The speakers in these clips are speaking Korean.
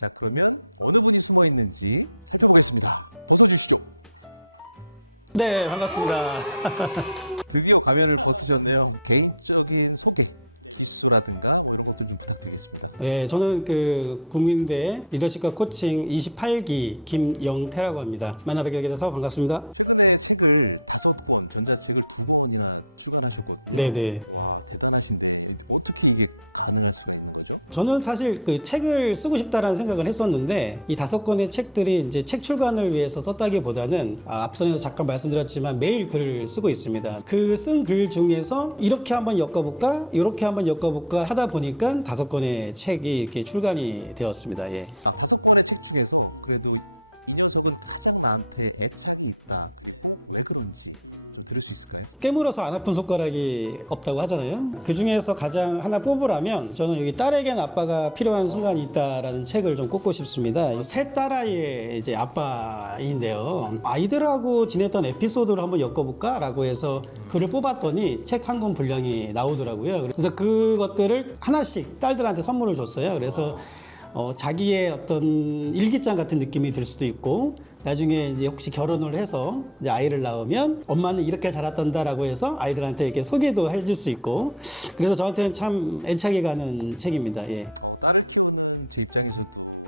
자, 그러면 어느 분이 숨어 있는지 살펴보겠습니다. 벗어주시죠. 네, 반갑습니다. 드디어 가면을 벗으셨네요. 개인적인 소개, 기수라든가 뭐 이런 것들 좀 부탁드리겠습니다. 네, 저는 그 국민대 리더십과 코칭 28기 김영태라고 합니다. 만나 뵙게 돼서 반갑습니다. 최근에 책을 5권, 전자책을 2권이나 출간하셨거든요. 네네. 와, 대단하신데 어떻게 이게 가능할 수가 있는 거죠? 저는 사실 그 책을 쓰고 싶다라는 생각을 했었는데 이 5권의 책들이 이제 책 출간을 위해서 썼다기보다는 앞선에서 잠깐 말씀드렸지만 매일 글을 쓰고 있습니다. 그 쓴 글 중에서 이렇게 한번 엮어볼까, 이렇게 한번 엮어볼까 하다 보니까 5권의 책이 이렇게 출간이 되었습니다. 예. 5권의 책 중에서 그래도 이 녀석은 가장 나한테 애착이 있다. 그리고 왜 그런지 좀 들을 수 있을까요? 깨물어서 안 아픈 손가락이 없다고 하잖아요. 그 중에서 가장 하나 뽑으라면 저는 여기 딸에겐 아빠가 필요한 순간이 있다라는 책을 좀 꼽고 싶습니다. 새 딸아이의 이제 아빠인데요. 아이들하고 지냈던 에피소드를 한번 엮어볼까라고 해서 글을 뽑았더니 책 한 권 분량이 나오더라고요. 그래서 그것들을 하나씩 딸들한테 선물을 줬어요. 그래서 자기의 어떤 일기장 같은 느낌이 들 수도 있고 나중에 이제 혹시 결혼을 해서 이제 아이를 낳으면 엄마는 이렇게 자랐단다라고 해서 아이들한테 이렇게 소개도 해줄 수 있고 그래서 저한테는 참 애착이 가는 책입니다. 예. 딸을 키우는 제 입장에서도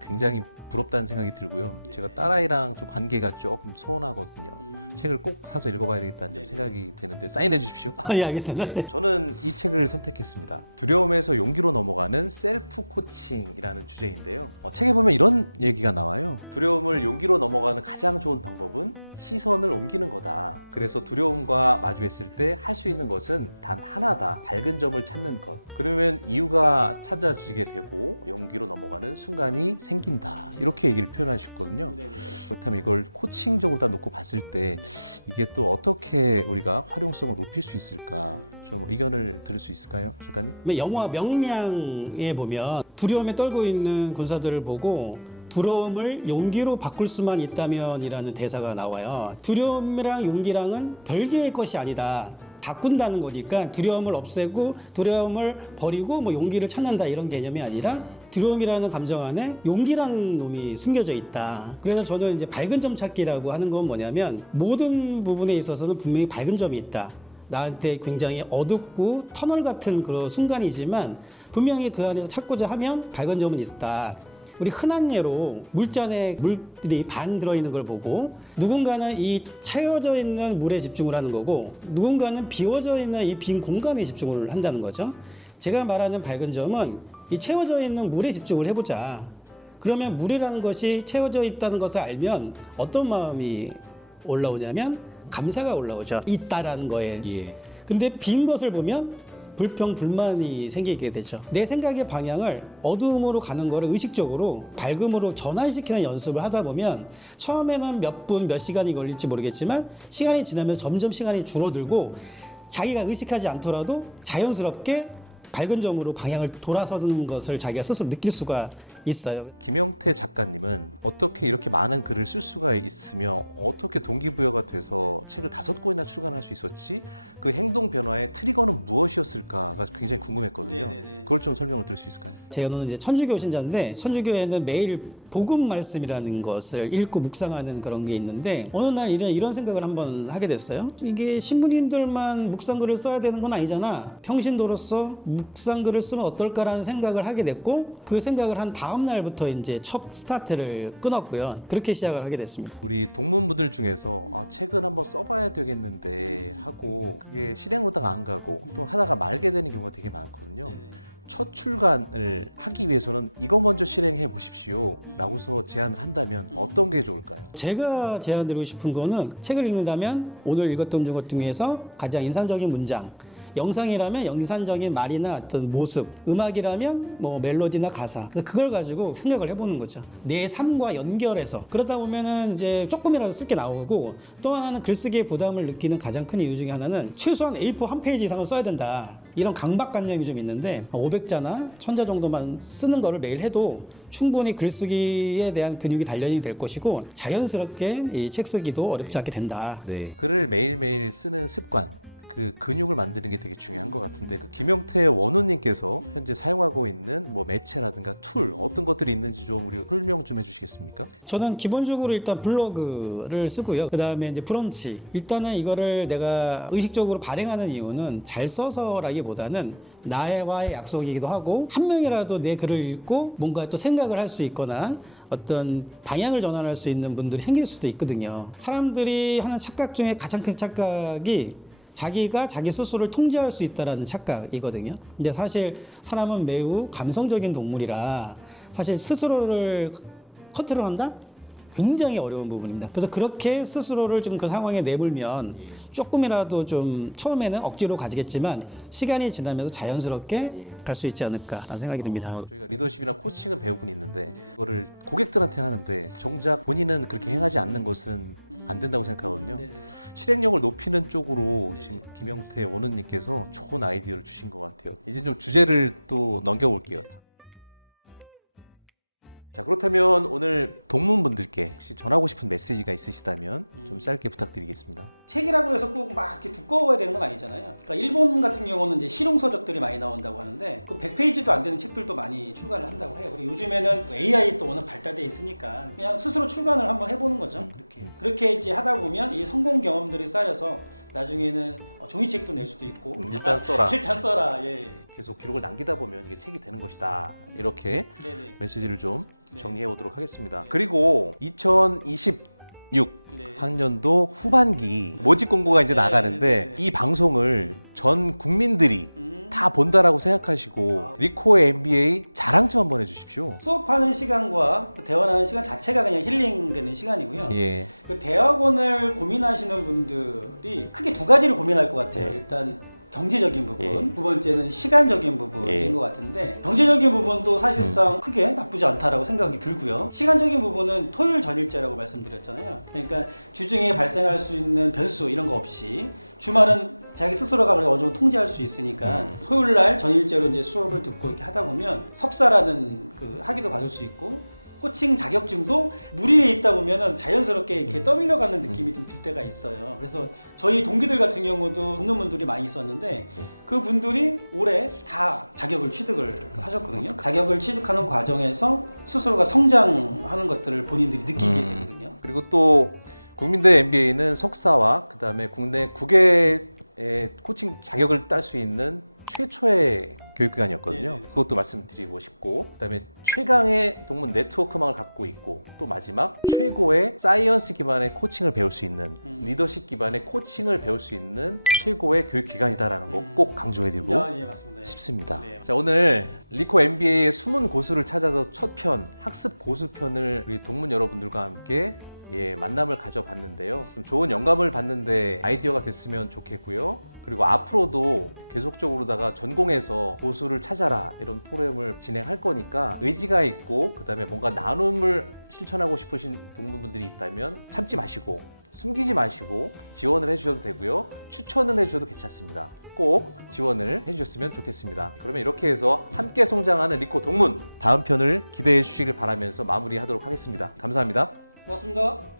굉장히 부럽다는 생각이 들고요. 제가 딸아이랑 좀 관계가 조금 소원하거든요. 책을 꼭 사서 읽어봐야 되겠다는 좀 생각이 되는데 사인해 주십시오. 예, 알겠습니다. 저는 이 책을 선택했습니다. 두려움에서 용기로 넘어가는 셀프 코칭이라는 주제인데요. 책에 보면 이런 얘기가 나와요. 두려움을 용기로 넘어가는 가장 좋은 방법은 시선을 옮기는 거다. 그래서 두려움과 마주했을 때 할 수 있는 것은 단 하나다. 밝은 점을 찾는 것. 그러면 이유가 찾아지게 되고 용기로 넘어가는 순간이 생긴다. 이렇게 얘기를 표현하셨거든요. 네. 그렇다면 이걸 코칭적으로 다 놓고 봤을 때 이게 또 어떻게 우리가 활용성을 높일 수 있을까? 좀 의견을 들을 수 있을까요, 작가님? 영화 명량에 보면 두려움에 떨고 있는 군사들을 보고 두려움을 용기로 바꿀 수만 있다면이라는 대사가 나와요. 두려움이랑 용기랑은 별개의 것이 아니다. 바꾼다는 거니까 두려움을 없애고 두려움을 버리고 뭐 용기를 찾는다 이런 개념이 아니라 두려움이라는 감정 안에 용기라는 놈이 숨겨져 있다. 그래서 저는 이제 밝은 점 찾기라고 하는 건 뭐냐면 모든 부분에 있어서는 분명히 밝은 점이 있다. 나한테 굉장히 어둡고 터널 같은 그런 순간이지만 분명히 그 안에서 찾고자 하면 밝은 점은 있다. 우리 흔한 예로 물잔에 물이 반 들어있는 걸 보고 누군가는 이 채워져 있는 물에 집중을 하는 거고 누군가는 비워져 있는 이 빈 공간에 집중을 한다는 거죠. 제가 말하는 밝은 점은 이 채워져 있는 물에 집중을 해보자. 그러면 물이라는 것이 채워져 있다는 것을 알면 어떤 마음이 올라오냐면 감사가 올라오죠. 있다라는 거에. 예. 근데 빈 것을 보면 불평, 불만이 생기게 되죠. 내 생각의 방향을 어두움으로 가는 거를 의식적으로 밝음으로 전환시키는 연습을 하다 보면 처음에는 몇 분, 몇 시간이 걸릴지 모르겠지만 시간이 지나면 점점 시간이 줄어들고 자기가 의식하지 않더라도 자연스럽게 밝은 점으로 방향을 돌아서는 것을 자기가 스스로 느낄 수가 있어요. 김영태 작가님은 어떻게 이렇게 많은 글을 쓸 수가 있으며 어떻게 동기부여가 돼서 책을 5권이나 출간할 수 있었지? 그 행동 변화의 트리거는 무엇이었을까가 굉장히 궁금했거든요. 네네네. 그걸 좀 설명을 들을 수 있을까요? 저는 이제 천주교 신자인데 천주교에는 매일 복음 말씀이라는 것을 읽고 묵상하는 그런 게 있는데 어느 날 이런 생각을 한번 하게 됐어요. 이게 신부님들만 묵상글을 써야 되는 건 아니잖아. 평신도로서 묵상글을 쓰면 어떨까라는 생각을 하게 됐고 그 생각을 한 다음 날부터 이제 첫 스타트를 끊었고요. 그렇게 시작을 하게 됐습니다. 우리 동문분들 중에서 책은 한번 써봐야 되겠는데 하고 그게 실행으로다가 안 가고 또 하다가 말게 되는 경우가 되게 많거든요. 첫 출간을 하기 위해서는 이거 먼저 실행해 보십시오 라고서 제안을 한다면 어떤 게 좋을까요? 제가 제안드리고 싶은 거는 책을 읽는다면 오늘 읽었던 것 중에서 가장 인상적인 문장, 영상이라면 영상적인 말이나 어떤 모습, 음악이라면 뭐 멜로디나 가사. 그래서 그걸 가지고 생각을 해보는 거죠. 내 삶과 연결해서. 그러다 보면은 이제 조금이라도 쓸 게 나오고 또 하나는 글쓰기에 부담을 느끼는 가장 큰 이유 중에 하나는 최소한 A4 한 페이지 이상을 써야 된다. 이런 강박관념이 좀 있는데 500자나 1000자 정도만 쓰는 거를 매일 해도 충분히 글쓰기에 대한 근육이 단련이 될 것이고 자연스럽게 이 책 쓰기도 어렵지 않게 된다. 글을 매일매일 쓰는 습관 그 근육을 만드는 게 되게 중요한 것 같은데 그 김영태 원우님께서 현재 사용하고 있는 뭐 매체라든가 툴 어떤 것들이 있는지 좀 우리 설명 좀 해주시겠습니까? 저는 기본적으로 일단 블로그를 쓰고요. 그 다음에 이제 브런치. 일단은 이거를 내가 의식적으로 발행하는 이유는 잘 써서라기보다는 나와의 약속이기도 하고 한 명이라도 내 글을 읽고 뭔가 또 생각을 할 수 있거나 어떤 방향을 전환할 수 있는 분들이 생길 수도 있거든요. 사람들이 하는 착각 중에 가장 큰 착각이 자기가 자기 스스로를 통제할 수 있다는 착각이거든요. 근데 사실 사람은 매우 감성적인 동물이라 사실 스스로를 컨트롤한다? 굉장히 어려운 부분입니다. 그래서 그렇게 스스로를 좀 그 상황에 내몰면 조금이라도 좀 처음에는 억지로 가지겠지만 시간이 지나면서 자연스럽게 갈 수 있지 않을까라는 생각이 듭니다. 저희가 리더십이나 코칭을 배우곤 있는데 그거를 고객들한테 하는데 정작 본인은 그렇게 행하지 않는 것은 안 된다고 생각하거든요. 실행력을 높이는 쪽으로 지금 김영태 원우님께서 좋은 아이디어를 주신 것 같아요. 이제 좀 주제를 또 넘겨볼게요. 자, 그렇다면 오늘 동문분들께 혹시 전하고 싶은 메시지가 있으시다면 좀 짧게 부탁드리겠습니다. 책이라고 해서 꼭 막 이렇게 두꺼워야 되는 건 아니잖아요. 그러니까 일본 같은 경우는 이제 실용 서적들이 많이 나온다고 하는데 그 100페이지도 안 되는 책들도 많이 출간을 한다고 해요. 그리고 요즘에는 AI 또 워낙 발달돼 있으니까 그냥 스스로 출간을 한번 해보는 거죠. 그렇게 이제 하다 보면 이 성공 경험들이 쌓여서 나중에는 종이책도 낼 수도 있고 일단 써라. 일단 써라. 예. 계속 기록을 남기다 보면 이게 책이 되는 것이다. 이렇게 네네. 메시지를 좀 네. 정리해 보도록 하겠습니다. 그리고 2026 네. 학년도 후반기 모집 공고가 이제 네, 나가는데 네, 네. 이 방송을 전 국민들이 음. 다 본다라고 생각하시고 리코의 MBA 자랑 좀 한번 해주십시오. 수업하는 시간과 그 대화하는 시간 자체가 그냥 힐링되는 시간이고요. 예. 그 대학원을 고민하시는 분들이 크게 두 가지를 고민할 것 같아요. 네. 일단 경제적인 부분, 예. 두 번째는 시간적인 부분인 예. 것 같은데 경제적인 부분도 사실상 크게 나쁘지 않다라고 생각이 들고요. 시간적인 부분은 토요일 전일제라고 말씀드렸잖아요. 그러니까 주중에 발생할 수 있는 변수 이런 거 없이 주말은 자기 스스로가 어느 정도 통제할 수 있으니까 토요일 날 전일제로 이제 수업을 듣고 이렇게 하다 보면 석사라는 그 학위도 받을 수 있고 코칭 자격증도 무리에 있다 보면은 자연스럽게 이렇게 떠밀려가는 느낌이 좀 들 때가 있어요. 그래서 저희 동기들 같은 경우도 듣는 분들이 많이 있었는데 그 분들이 올해 다 자격을 취득을 하셨거든요. 자격을 취득하는 과정에서 스스로가 성장하는 것들을 본인들이 느끼게 되거든요. 그리고 또 국민대 MBA는 석사와 그다음에 국내 국외의 코칭 자격을 딸 수 있는 최초의 교육기관이었거든요. 네네. 그것도 말씀드리고 싶고 그다음에 최강의 동문 네트워크망을 갖고 있고 또 마지막 최고의 사이언스 기반의 코칭을 배울 수 있는 리더십 기반의 코칭을 배울 수 있는 최고의 교육기관이다라는 거 꼭 강조해드리고 예, 맞습니다. 싶습니다. 네. 자, 오늘 리코 MBA의 숨은 고수를 찾아서 첫 편 학습 고수 편을 우리 동문 여러분들과 함께 만남을 가져봤는데요. 좀 좋은 영감을 받는데 아이디어가 됐으면 좋겠고요. 그리고 앞으로도 계속적으로다가 전공에서 고수를 찾아라 이런 프로그램을 진행할 거니까 의지가 있고 그다음에 뭔가 나눔을 실천하고 싶으신 동문분들이 있다면 참지 마시고 숨기지 마시고 지원을 해주셔도 되고요. 추천을 해주셔도 괜찮습니다. 꼭 지원을 해주셨으면 좋겠습니다. 그러면 이렇게 해서 함께 성장하는 리코 동문 다음 편을 기대해 주시길 바라면서 마무리하도록 하겠습니다. 감사합니다. 고맙습니다.